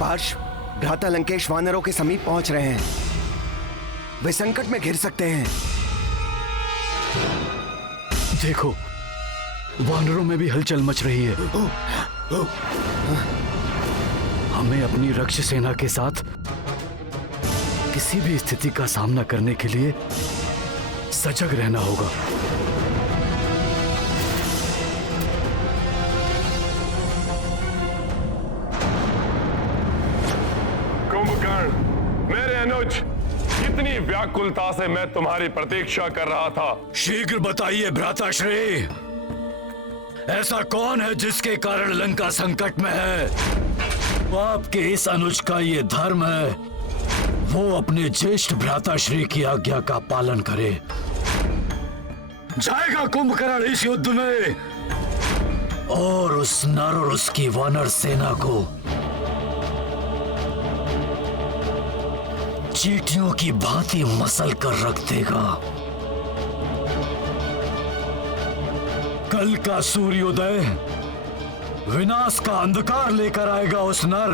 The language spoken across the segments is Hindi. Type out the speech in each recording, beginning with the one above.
पार्श्व भ्राता लंकेश वानरों के समीप पहुंच रहे हैं। वे संकट में घिर सकते हैं। देखो, वानरों में भी हलचल मच रही है। हमें अपनी रक्षक सेना के साथ किसी भी स्थिति का सामना करने के लिए सजग रहना होगा। कुंभकर्ण, मेरे अनुज, कितनी व्याकुलता से मैं तुम्हारी प्रतीक्षा कर रहा था। शीघ्र बताइए भ्राताश्री, ऐसा कौन है जिसके कारण लंका संकट में है? आपके इस अनुज का ये धर्म है, वो अपने ज्येष्ठ भ्राताश्री की आज्ञा का पालन करे। जाएगा कुंभकर्ण इस युद्ध में और उस नर और उसकी वानर सेना को चींटियों की भांति मसल कर रख देगा। कल का सूर्योदय विनाश का अंधकार लेकर आएगा उस नर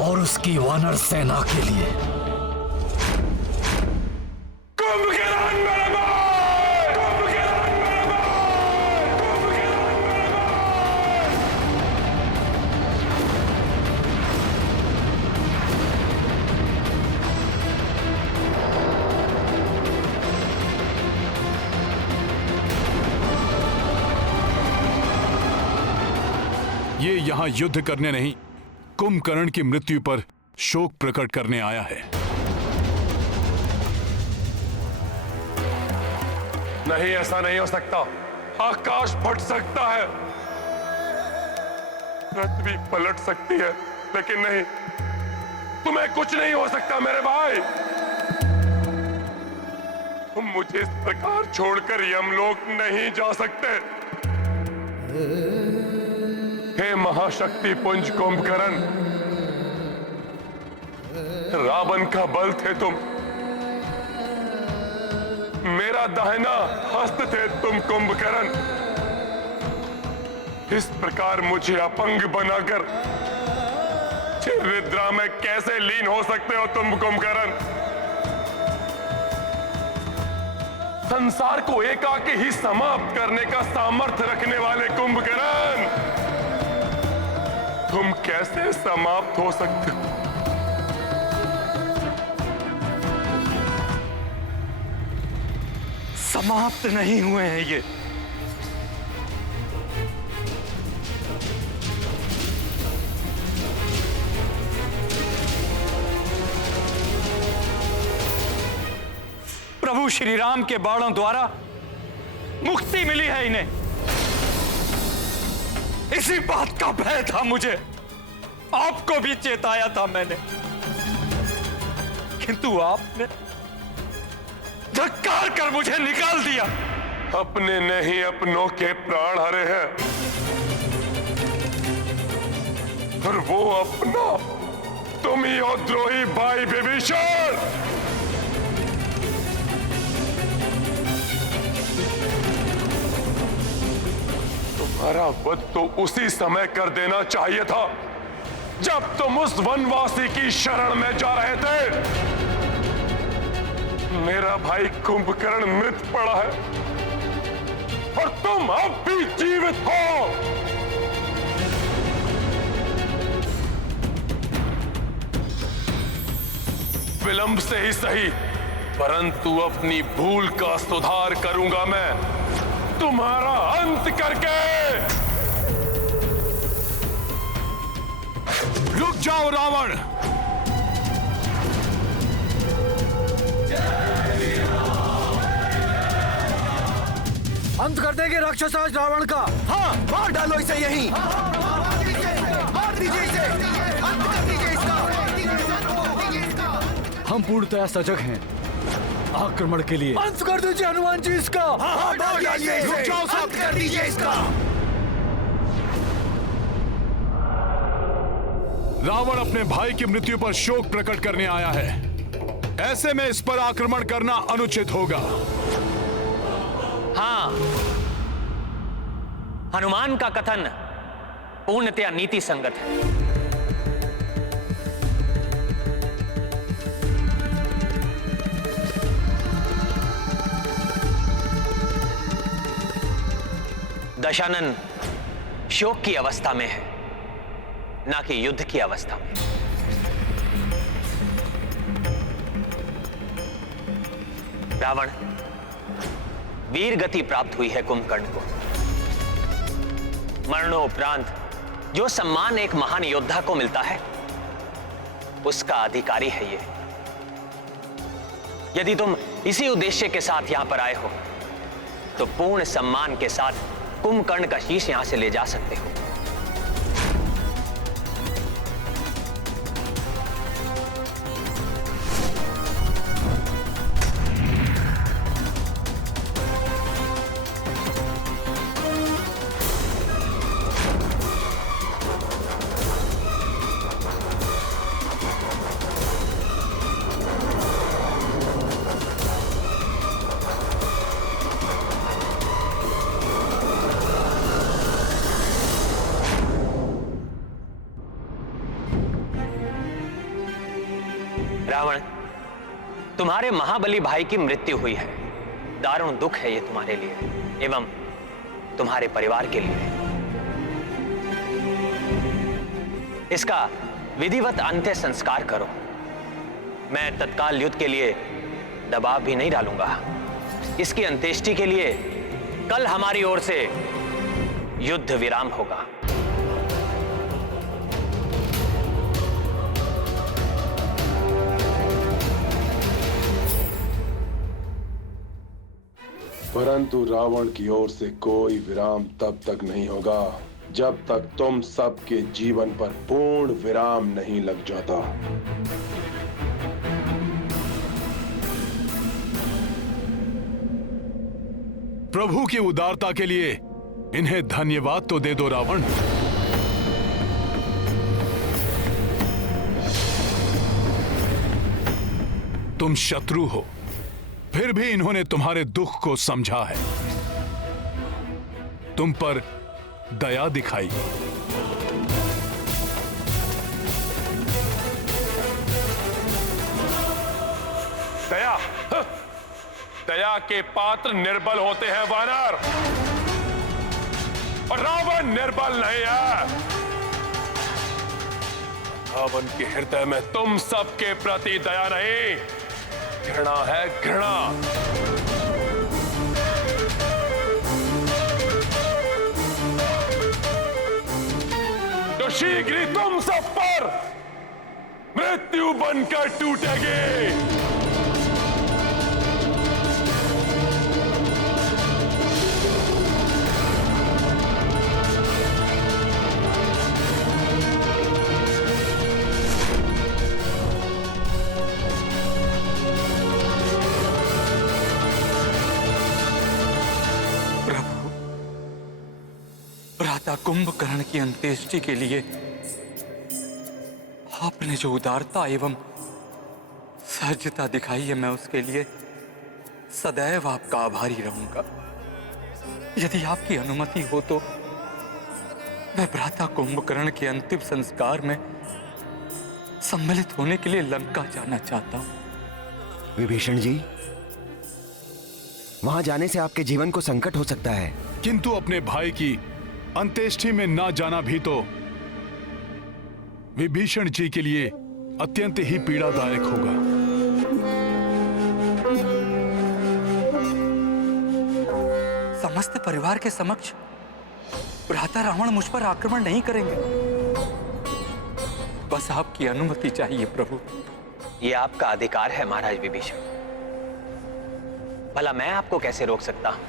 और उसकी वानर सेना के लिए। कुंभकर्ण मेरे भाई! कुंभकर्ण मेरे भाई! कुंभकर्ण मेरे भाई! ये यहां युद्ध करने नहीं, कुंभकर्ण की मृत्यु पर शोक प्रकट करने आया है। नहीं, ऐसा नहीं हो सकता। आकाश फट सकता है, पृथ्वी पलट सकती है, लेकिन नहीं, तुम्हें कुछ नहीं हो सकता मेरे भाई। तुम मुझे इस प्रकार छोड़कर यमलोक नहीं जा सकते। हे महाशक्ति पुंज कुंभकर्ण, रावण का बल थे तुम, मेरा दाहिना हस्त थे तुम कुंभकर्ण। इस प्रकार मुझे अपंग बनाकर निद्रा में कैसे लीन हो सकते हो तुम कुंभकर्ण? संसार को एकाकी ही समाप्त करने का सामर्थ्य रखने वाले कुंभकर्ण, तुम कैसे समाप्त हो सकते हो? समाप्त नहीं हुए हैं ये। प्रभु श्री राम के बाणों द्वारा मुक्ति मिली है इन्हें। इसी बात का भय था मुझे, आपको भी चेताया था मैंने, किंतु आपने धक्कार कर मुझे निकाल दिया। अपने नहीं अपनों के प्राण हरे हैं, और वो अपना तुम ही हो द्रोही भाई विभीषण। तुम्हारा वध तो उसी समय कर देना चाहिए था जब तुम उस वनवासी की शरण में जा रहे थे। मेरा भाई कुंभकर्ण मृत पड़ा है और तुम अब भी जीवित हो। विलंब से ही सही, परंतु अपनी भूल का सुधार करूंगा मैं, तुम्हारा अंत करके। रुक जाओ रावण! अंत कर देंगे राक्षस रावण का। हाँ, मार डालो इसे यहीं। मार दीजिए इसे, अंत कर दीजिए इसका। हम पूर्णतया सजग हैं आक्रमण के लिए। अंत कर दीजिए हनुमान जी इसका। हाँ, मार डालिए इसे, अंत कर दीजिए इसका। रावण अपने भाई की मृत्यु पर शोक प्रकट करने आया है, ऐसे में इस पर आक्रमण करना अनुचित होगा। हाँ, हनुमान का कथन पूर्णतया नीति संगत है। दशानन शोक की अवस्था में है, ना कि युद्ध की अवस्था में। रावण, वीर गति प्राप्त हुई है कुंभकर्ण को। मरणोपरांत जो सम्मान एक महान योद्धा को मिलता है, उसका अधिकारी है ये। यदि तुम इसी उद्देश्य के साथ यहां पर आए हो, तो पूर्ण सम्मान के साथ कुंभकर्ण का शीश यहां से ले जा सकते हो। रावण, तुम्हारे महाबली भाई की मृत्यु हुई है। दारुण दुख है ये तुम्हारे लिए एवं तुम्हारे परिवार के लिए। इसका विधिवत अंत्य संस्कार करो। मैं तत्काल युद्ध के लिए दबाव भी नहीं डालूंगा। इसकी अंत्येष्टि के लिए कल हमारी ओर से युद्ध विराम होगा। परंतु रावण की ओर से कोई विराम तब तक नहीं होगा जब तक तुम सबके जीवन पर पूर्ण विराम नहीं लग जाता। प्रभु की उदारता के लिए इन्हें धन्यवाद तो दे दो रावण। तुम शत्रु हो, फिर भी इन्होंने तुम्हारे दुख को समझा है, तुम पर दया दिखाई। दया, दया के पात्र निर्बल होते हैं वानर, और रावण निर्बल नहीं है। रावण के हृदय में तुम सबके प्रति दया नहीं, घृणा है, घृणा। तो शीघ्र ही तुम सब पर मृत्यु बनकर टूटेगी। भ्राता कुंभकर्ण की अंत्येष्टि के लिए आपने जो उदारता एवं सहजता दिखाई है, मैं उसके लिए सदैव आपका आभारी रहूंगा। यदि आपकी अनुमति हो तो मैं भ्राता कुंभकर्ण के अंतिम संस्कार में सम्मिलित होने के लिए लंका जाना चाहता हूं। विभीषण जी, वहां जाने से आपके जीवन को संकट हो सकता है। किंतु अपने भाई की अंत्येष्टि में ना जाना भी तो विभीषण जी के लिए अत्यंत ही पीड़ादायक होगा। समस्त परिवार के समक्ष भ्राता रावण मुझ पर आक्रमण नहीं करेंगे। बस आपकी अनुमति चाहिए प्रभु। यह आपका अधिकार है महाराज विभीषण। भला मैं आपको कैसे रोक सकता हूं?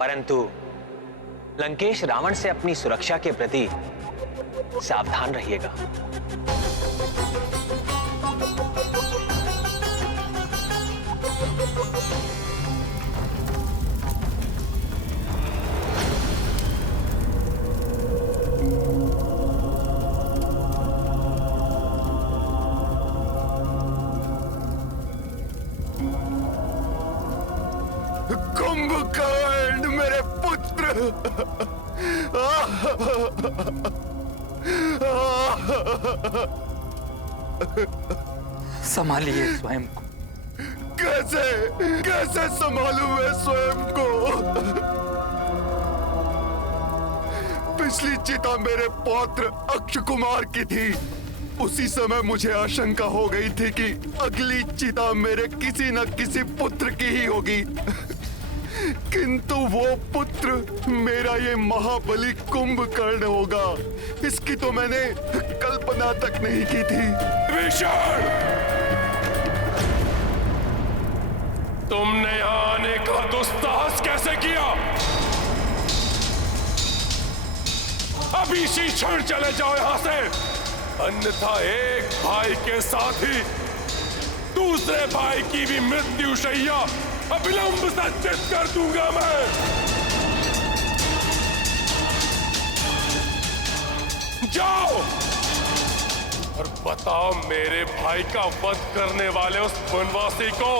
परंतु लंकेश रावण से अपनी सुरक्षा के प्रति सावधान रहिएगा। कुंभकर्ण मेरे पुत्र, संभालिए स्वयं को। कैसे कैसे संभालूं मैं स्वयं को? पिछली चिता मेरे पौत्र अक्ष कुमार की थी, उसी समय मुझे आशंका हो गई थी कि अगली चिता मेरे किसी न किसी पुत्र की ही होगी। किंतु वो पुत्र मेरा ये महाबली कुंभकर्ण होगा, इसकी तो मैंने कल्पना तक नहीं की थी। विभीषण, तुमने यहाँ आने का दुस्साहस कैसे किया? अभी इसी क्षण चले जाओ यहाँ से, अन्यथा एक भाई के साथ ही दूसरे भाई की भी मृत्यु शैया अविलंब संचित कर दूंगा मैं। जाओ और बताओ मेरे भाई का वध करने वाले उस वनवासी को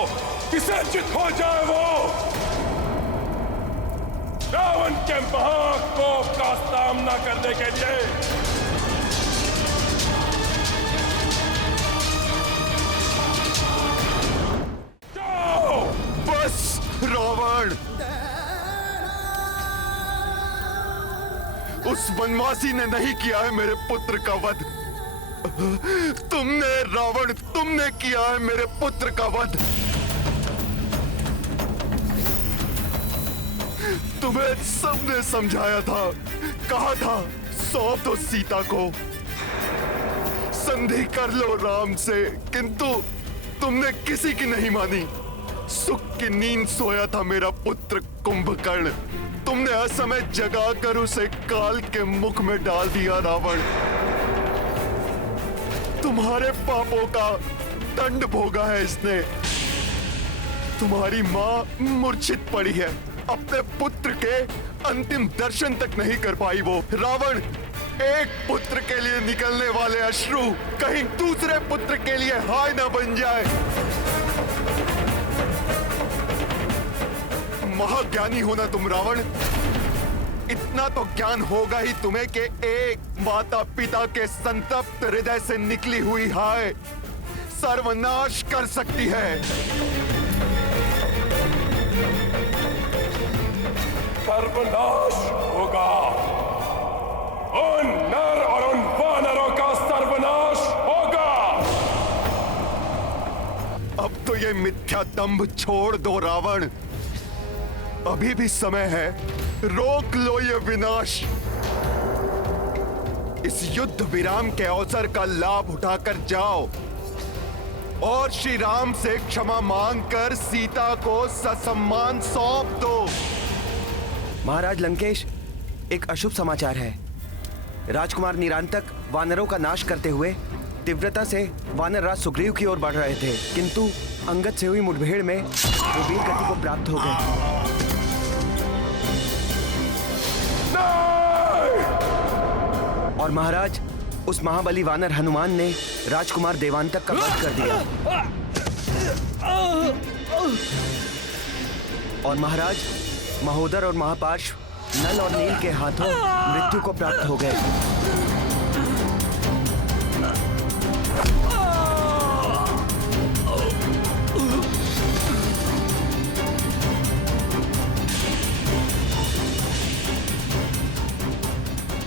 किसे चित हो जाए वो रावण के महाकोप का सामना करने के लिए। रावण, उस वनवासी ने नहीं किया है मेरे पुत्र का वध। तुमने रावण, तुमने किया है मेरे पुत्र का वध। तुम्हें सबने समझाया था, कहा था सौंप दो सीता को, संधि कर लो राम से, किंतु तुमने किसी की नहीं मानी। सुख की नींद सोया था मेरा पुत्र कुंभकर्ण, तुमने असमय जगाकर उसे काल के मुख में डाल दिया रावण। तुम्हारे पापों का दंड भोगा है इसने। तुम्हारी मां मूर्छित पड़ी है, अपने पुत्र के अंतिम दर्शन तक नहीं कर पाई वो। रावण, एक पुत्र के लिए निकलने वाले अश्रु कहीं दूसरे पुत्र के लिए हाय न बन जाए। महाज्ञानी होना तुम रावण, इतना तो ज्ञान होगा ही तुम्हें कि एक माता पिता के संतप्त हृदय से निकली हुई हाय सर्वनाश कर सकती है। सर्वनाश होगा, उन नर और उन वानरों का सर्वनाश होगा। अब तो ये मिथ्या दंभ छोड़ दो रावण, अभी भी समय है, रोक लो ये विनाश। इस युद्ध विराम के अवसर का लाभ उठाकर जाओ और श्री राम से क्षमा मांगकर सीता को ससम्मान सौंप दो। महाराज लंकेश, एक अशुभ समाचार है। राजकुमार निरांतक वानरों का नाश करते हुए तीव्रता से वानर राज सुग्रीव की ओर बढ़ रहे थे, किंतु अंगद से हुई मुठभेड़ में वो वीर गति को प्राप्त हो गए। और महाराज, उस महाबली वानर हनुमान ने राजकुमार देवांतक का वध कर दिया। और महाराज, महोदर और महापार्श्व नल और नील के हाथों मृत्यु को प्राप्त हो गए।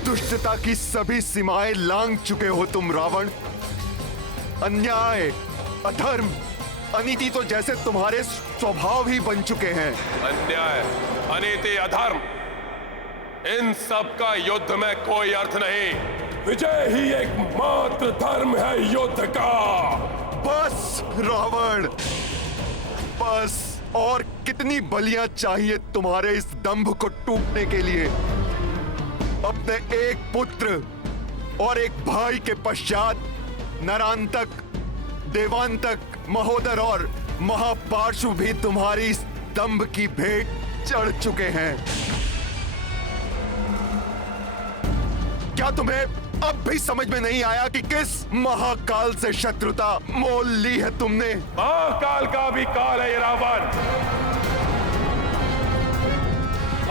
दुष्टता की सभी सीमाएं लांघ चुके हो तुम रावण। अन्याय, अधर्म, अनीति तो जैसे तुम्हारे स्वभाव ही बन चुके हैं। अन्याय, अनीति, अधर्म, इन सब का युद्ध में कोई अर्थ नहीं। विजय ही एकमात्र धर्म है युद्ध का। बस रावण, बस। और कितनी बलियां चाहिए तुम्हारे इस दंभ को टूटने के लिए? अपने एक पुत्र और एक भाई के पश्चात नरांतक, देवांतक, महोदर और महापार्श्व भी तुम्हारी इस दंभ की भेंट चढ़ चुके हैं। क्या तुम्हें अब भी समझ में नहीं आया कि किस महाकाल से शत्रुता मोल ली है तुमने? महाकाल का भी काल है ये रावण।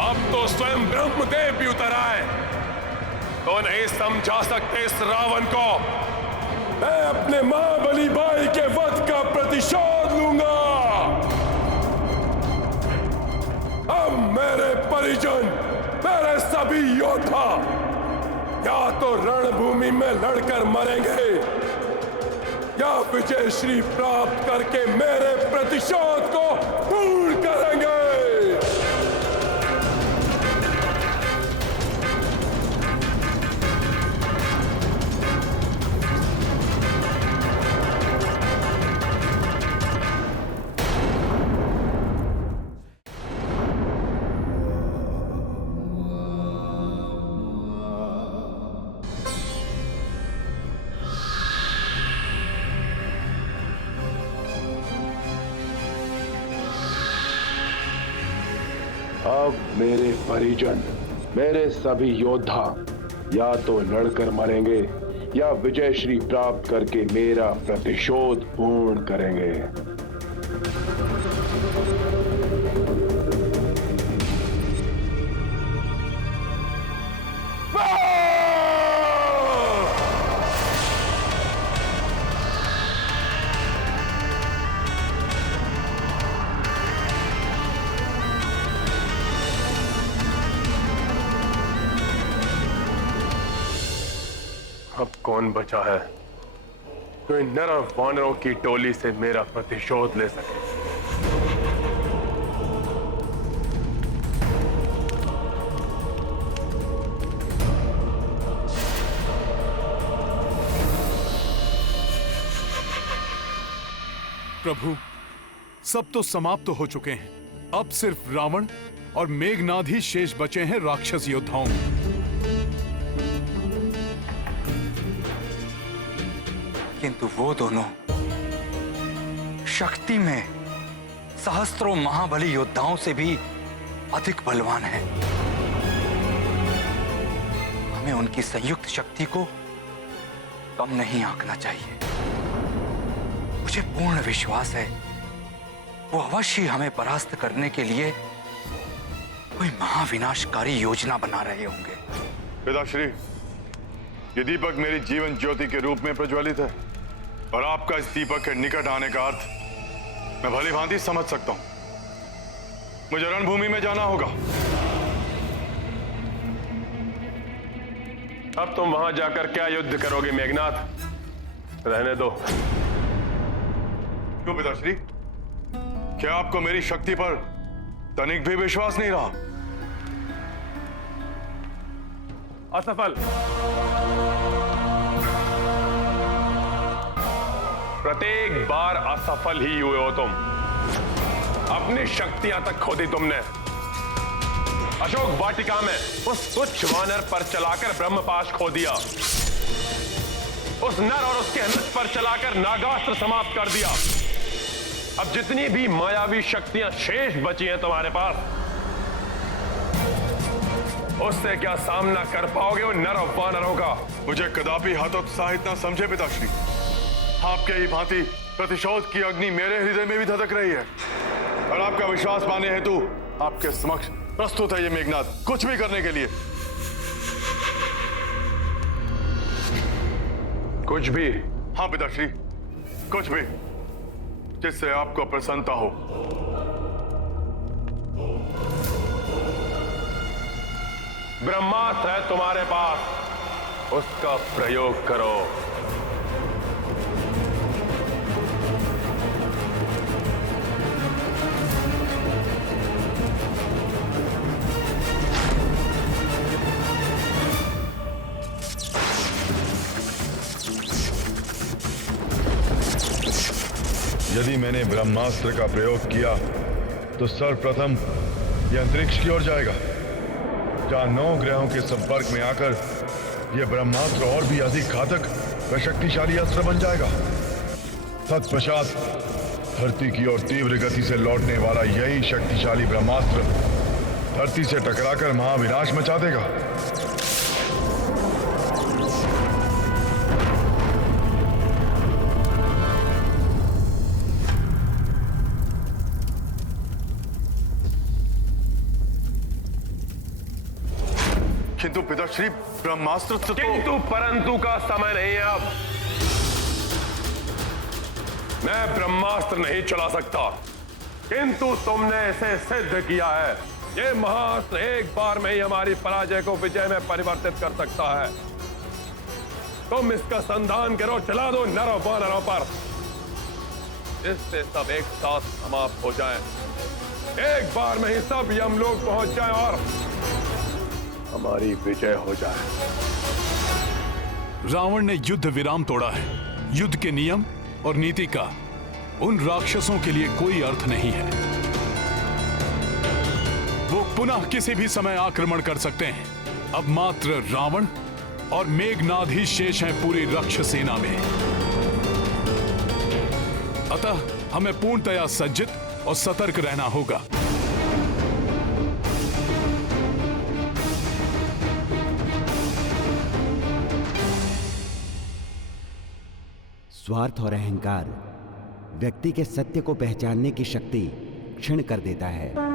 अब तो स्वयं ब्रह्मदेव भी उतर आए तो नहीं समझा सकते इस रावण को। मैं अपने महाबली भाई के वध का प्रतिशोध लूंगा। अब मेरे परिजन, मेरे सभी योद्धा या तो रणभूमि में लड़कर मरेंगे या विजय श्री प्राप्त करके मेरे प्रतिशोध को पूर्ण करेंगे। अब मेरे परिजन, मेरे सभी योद्धा या तो लड़कर मरेंगे या विजय श्री प्राप्त करके मेरा प्रतिशोध पूर्ण करेंगे। अब कौन बचा है जो इन नर और वानरों की टोली से मेरा प्रतिशोध ले सके? प्रभु, सब तो समाप्त हो चुके हैं। अब सिर्फ रावण और मेघनाद ही शेष बचे हैं राक्षस योद्धाओं में। किंतु वो दोनों शक्ति में सहस्त्रों महाबली योद्धाओं से भी अधिक बलवान हैं। हमें उनकी संयुक्त शक्ति को कम नहीं आंकना चाहिए। मुझे पूर्ण विश्वास है वो अवश्य हमें परास्त करने के लिए कोई महाविनाशकारी योजना बना रहे होंगे। पिताश्री, ये दीपक मेरी जीवन ज्योति के रूप में प्रज्वलित है और आपका इस दीपक के निकट आने का अर्थ मैं भली भांति समझ सकता हूं। मुझे रणभूमि में जाना होगा। अब तुम वहां जाकर क्या युद्ध करोगे मेघनाथ? रहने दो। क्यों पिताश्री? क्या आपको मेरी शक्ति पर तनिक भी विश्वास नहीं रहा? असफल। प्रत्येक बार असफल ही हुए हो तुम। अपनी शक्तियां तक खो दी तुमने। अशोक वाटिका में उस तुच्छ वानर पर चलाकर ब्रह्मपाश खो दिया। उस नर और उसके अनुज पर चलाकर नागास्त्र समाप्त कर दिया। अब जितनी भी मायावी शक्तियां शेष बची हैं तुम्हारे पास, उससे क्या सामना कर पाओगे उन नर और वानरों का? मुझे कदापि हतोत्साहित न समझे पिताश्री। आपके ही भांति प्रतिशोध की अग्नि मेरे हृदय में भी धधक रही है और आपका विश्वास पाने हेतु आपके समक्ष प्रस्तुत है ये मेघनाद कुछ भी करने के लिए। कुछ भी? हाँ पिताश्री, कुछ भी जिससे आपको प्रसन्नता हो। ब्रह्मास्त्र है तुम्हारे पास, उसका प्रयोग करो। यदि मैंने ब्रह्मास्त्र का प्रयोग किया तो सर्वप्रथम यह अंतरिक्ष की ओर जाएगा, जहां 9 ग्रहों के संपर्क में आकर यह ब्रह्मास्त्र और भी अधिक घातक व शक्तिशाली अस्त्र बन जाएगा। तत्पश्चात धरती की ओर तीव्र गति से लौटने वाला यही शक्तिशाली ब्रह्मास्त्र धरती से टकराकर महाविनाश मचा देगा। किंतु पिताश्री, ब्रह्मास्त्र तो किंतु परंतु का समय नहीं है अब। मैं ब्रह्मास्त्र नहीं चला सकता, किंतु तुमने इसे सिद्ध किया है। ये महास्त्र एक बार में ही हमारी पराजय को विजय में परिवर्तित कर सकता है। तुम इसका संधान करो, चला दो नरों वानरों पर, जिससे सब एक साथ समाप्त हो जाएं। एक बार में ही सब यमलोक पहुंच जाएं और हमारी विजय हो जाए। रावण ने युद्ध विराम तोड़ा है। युद्ध के नियम और नीति का उन राक्षसों के लिए कोई अर्थ नहीं है। वो पुनः किसी भी समय आक्रमण कर सकते हैं। अब मात्र रावण और मेघनाद ही शेष हैं पूरी राक्षस सेना में। अतः हमें पूर्णतया सज्जित और सतर्क रहना होगा। स्वार्थ और अहंकार व्यक्ति के सत्य को पहचानने की शक्ति क्षीण कर देता है।